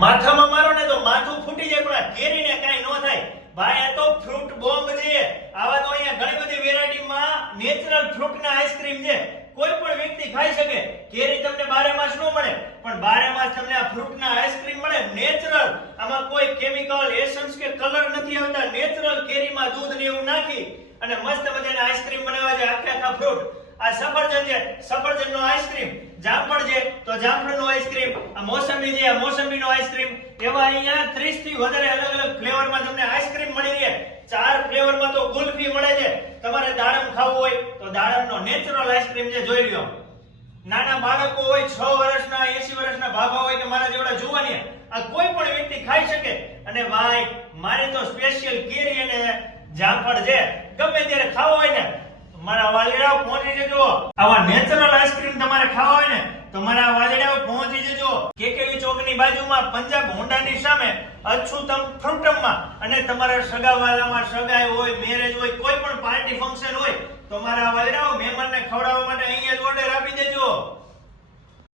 માથામાં મારો ને તો માથું ફૂટી જાય, પણ આ કેરીને કાંઈ ન થાય ભાઈ. આ તો ફ્રૂટ બોમ્બ છે. આવા તો અહીંયા ઘણી બધી વેરાયટીમાં નેચરલ ફ્રૂટના આઈસ્ક્રીમ છે, કોઈ પણ વ્યક્તિ ખાઈ શકે. કેરી તમને બારે માસ ન મળે, પણ બારે માસ તમને આ ફ્રૂટના આઈસ્ક્રીમ મળે નેચરલ. આમાં કોઈ કેમિકલ એસન્સ કે કલર નથી આવતા. નેચરલ કેરીમાં દૂધ ને એવું નાખી અને મસ્ત મજાના આઈસ્ક્રીમ બનાવવા છે. આખા ફ્રૂટ. આ સફરજન છે, સફરજનનો આઈસ્ક્રીમ. જામફળ છે તો જામફળનો આઈસ્ક્રીમ. આ મોસંબી છે, આ મોસંબીનો આઈસ્ક્રીમ. એવા અહીંયા 30 થી વધારે અલગ અલગ ફ્લેવરમાં તમને આઈસ્ક્રીમ મળી રહે. 4 ફ્લેવરમાં તો ગુલ્ફી મળે છે. તમારે દાડમ ખાવું હોય તો દાડમનો નેચરલ આઈસ્ક્રીમ છે, જોઈ લ્યો. નાના બાળકો હોય, 6 વર્ષના 80 વર્ષના ભાભા હોય કે મારા જેવડા જુવાનિયા, આ કોઈ પણ વ્યક્તિ ખાઈ શકે. અને ભાઈ મારી તો સ્પેશિયલ કેરી અને જામફળ છે. ગમે ત્યારે ખાવો હોય ને મારા વાલીડાઓ પહોંચી જજો. આવા નેચરલ આઈસ્ક્રીમ તમારે ખાવા હોય ને તો મારા વાલીડાઓ પહોંચી જજો. કેકેવી ચોકની બાજુમાં પંજાબ હોન્ડાની સામે અચ્યુતમ ફ્રૂટમમાં. અને તમારા સગાવાલામાં સગાઈ હોય, મેરેજ હોય, કોઈ પણ પાર્ટી ફંક્શન હોય તો મારા વાલીડાઓ મહેમાનને ખવડાવવા માટે અહીં